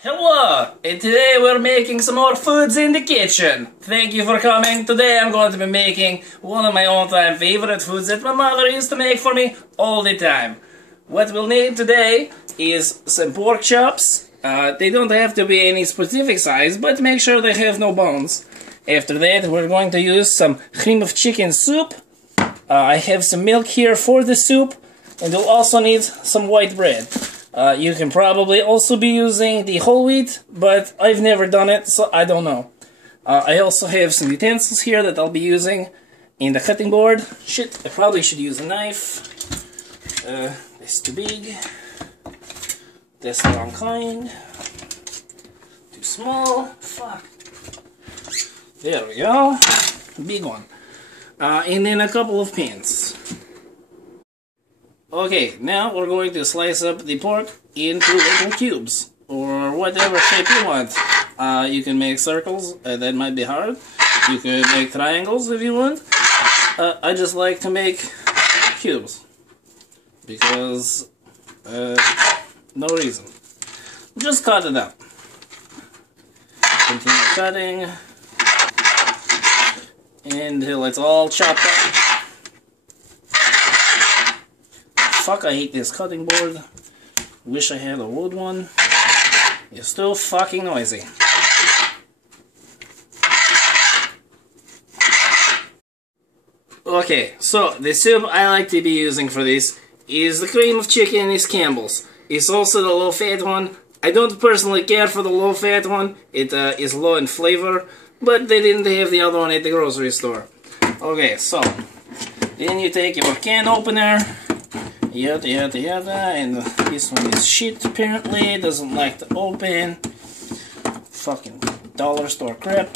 Hello, and today we're making some more foods in the kitchen. Thank you for coming. Today I'm going to be making one of my all-time favorite foods that my mother used to make for me all the time. What we'll need today is some pork chops. They don't have to be any specific size, but make sure they have no bones. After that, we're going to use some cream of chicken soup. I have some milk here for the soup, and you'll also need some white bread. You can probably also be using the whole wheat, but I've never done it, so I don't know. I also have some utensils here that I'll be using in the cutting board. Shit, I probably should use a knife. This too big. This the wrong kind. Too small. Fuck. There we go. Big one. And then a couple of pins. Okay, now we're going to slice up the pork into little cubes, or whatever shape you want. You can make circles, that might be hard. You can make triangles if you want. I just like to make cubes, because, no reason. Just cut it up. Continue cutting until it's all chopped up. Fuck, I hate this cutting board. Wish I had a wood one. It's still fucking noisy. Okay, so the soup I like to be using for this is the cream of chicken is Campbell's. It's also the low-fat one. I don't personally care for the low-fat one. It is low in flavor, but they didn't have the other one at the grocery store. Okay, so then you take your can opener. Yada, and this one is shit apparently, doesn't like to open. Fucking dollar store crap.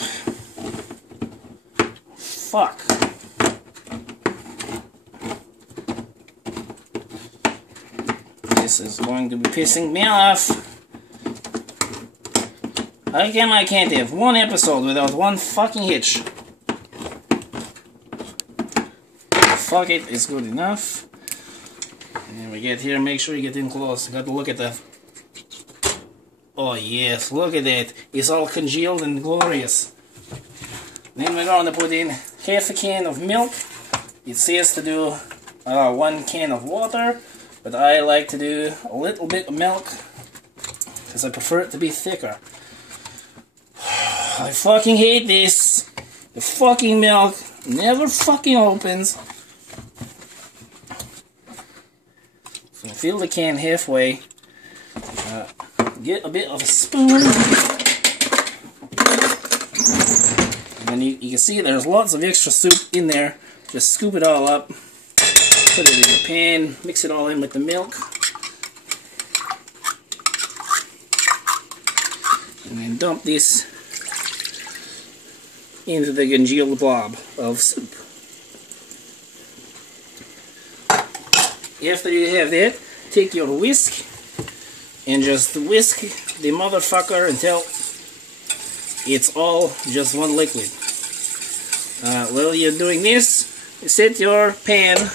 Fuck. This is going to be pissing me off. How come I can't have one episode without one fucking hitch? Fuck it, it's good enough. And we get here, make sure you get in close. Got to look at the... Oh yes, look at that. It's all congealed and glorious. Then we're going to put in half a can of milk. It says to do 1 can of water, but I like to do a little bit of milk because I prefer it to be thicker. I fucking hate this. The fucking milk never fucking opens. So fill the can halfway, get a bit of a spoon, and then you can see there's lots of extra soup in there. Just scoop it all up, put it in the pan, mix it all in with the milk, and then dump this into the congealed blob of soup. After you have that, take your whisk and just whisk the motherfucker until it's all just one liquid. While you're doing this, set your pan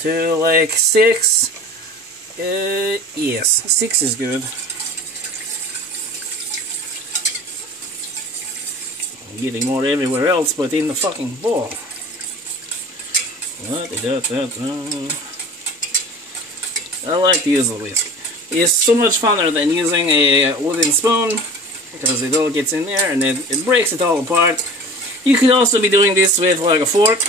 to like 6. Yes, 6 is good. I'm getting more everywhere else but in the fucking bowl. I like to use a whisk. It's so much funner than using a wooden spoon because it all gets in there and then it breaks it all apart. You could also be doing this with like a fork.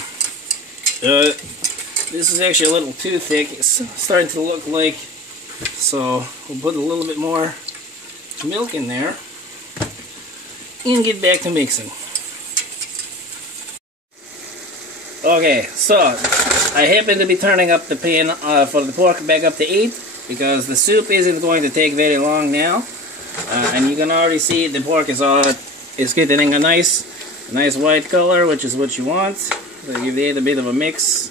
This is actually a little too thick. It's starting to look like, so we'll put a little bit more milk in there and get back to mixing. Okay, so I happen to be turning up the pan for the pork back up to 8 because the soup isn't going to take very long now, and you can already see the pork is getting a nice white color, which is what you want. So give it a bit of a mix.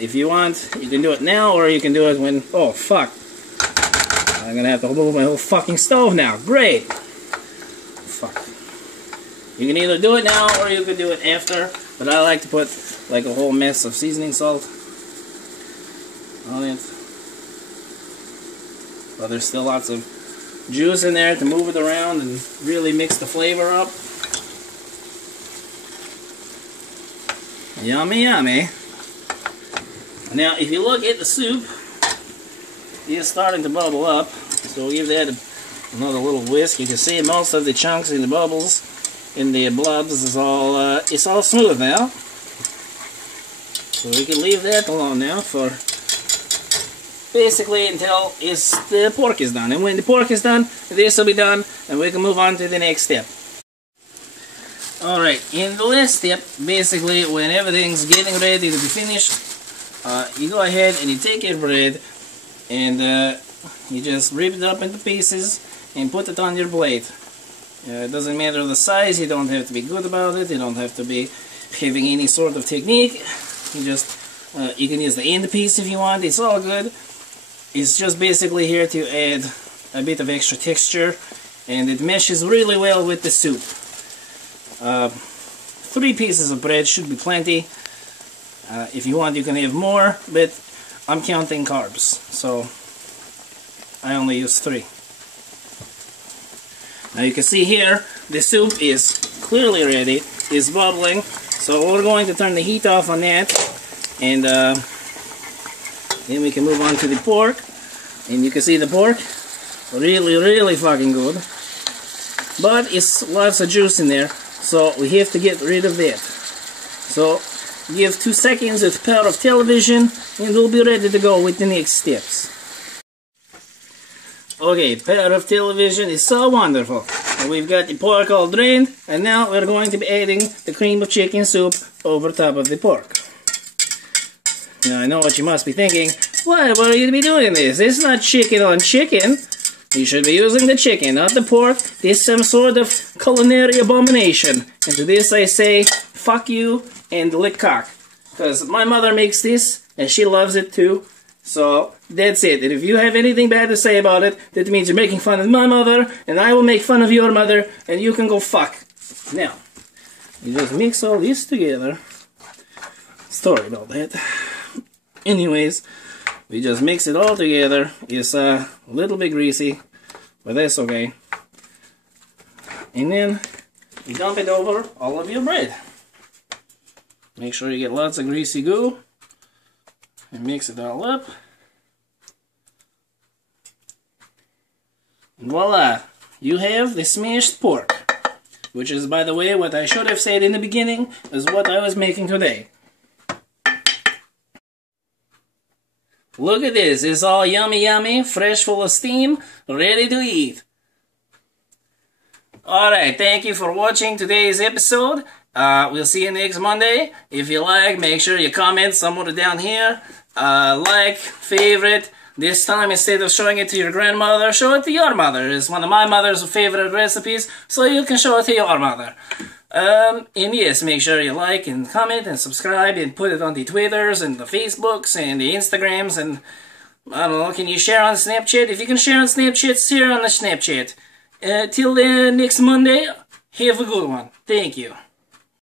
If you want, you can do it now, or you can do it when... Oh fuck! I'm gonna have to move my whole fucking stove now. Great. Fuck. You can either do it now, or you can do it after. But I like to put like a whole mess of seasoning salt on it. But there's still lots of juice in there to move it around and really mix the flavor up. Yummy, yummy. Now, if you look at the soup, it's starting to bubble up. So we'll give that another little whisk. You can see most of the chunks in the bubbles, in the blobs, is all it's all smooth now. So we can leave that alone now for basically until the pork is done. And when the pork is done, this will be done, and we can move on to the next step. Alright, in the last step, basically when everything's getting ready to be finished, you go ahead and you take your bread and you just rip it up into pieces and put it on your plate. It doesn't matter the size, you don't have to be good about it, you don't have to be having any sort of technique. You just, you can use the end piece if you want, it's all good. It's just basically here to add a bit of extra texture, and it meshes really well with the soup. 3 pieces of bread should be plenty. If you want, you can have more, but I'm counting carbs, so I only use 3. Now you can see here, the soup is clearly ready, it's bubbling, so we're going to turn the heat off on that, and then we can move on to the pork. And you can see the pork, really fucking good, but it's lots of juice in there, so we have to get rid of that. So give 2 seconds with the power of television, and we'll be ready to go with the next steps. Okay, the power of television is so wonderful. And we've got the pork all drained, and now we're going to be adding the cream of chicken soup over top of the pork. Now I know what you must be thinking, why are you be doing this? It's not chicken on chicken. You should be using the chicken, not the pork. This is some sort of culinary abomination. And to this I say, fuck you and lick cock. Because my mother makes this, and she loves it too. So, that's it. And if you have anything bad to say about it, that means you're making fun of my mother, and I will make fun of your mother, and you can go fuck. Now, you just mix all this together. Sorry about that. Anyways, we just mix it all together. It's a little bit greasy, but that's okay. And then you dump it over all of your bread. Make sure you get lots of greasy goo and mix it all up. And voila! You have the smashed pork, which is, by the way, what I should have said in the beginning, is what I was making today. Look at this, it's all yummy yummy, fresh full of steam, ready to eat. Alright, thank you for watching today's episode. We'll see you next Monday. If you like, make sure you comment somewhere down here. Like, favorite. This time, instead of showing it to your grandmother, show it to your mother. It's one of my mother's favorite recipes, so you can show it to your mother. And yes, make sure you like and comment and subscribe and put it on the Twitters and the Facebooks and the Instagrams and, I don't know, can you share on Snapchat? If you can share on Snapchat, share on the Snapchat. Till next Monday, have a good one. Thank you.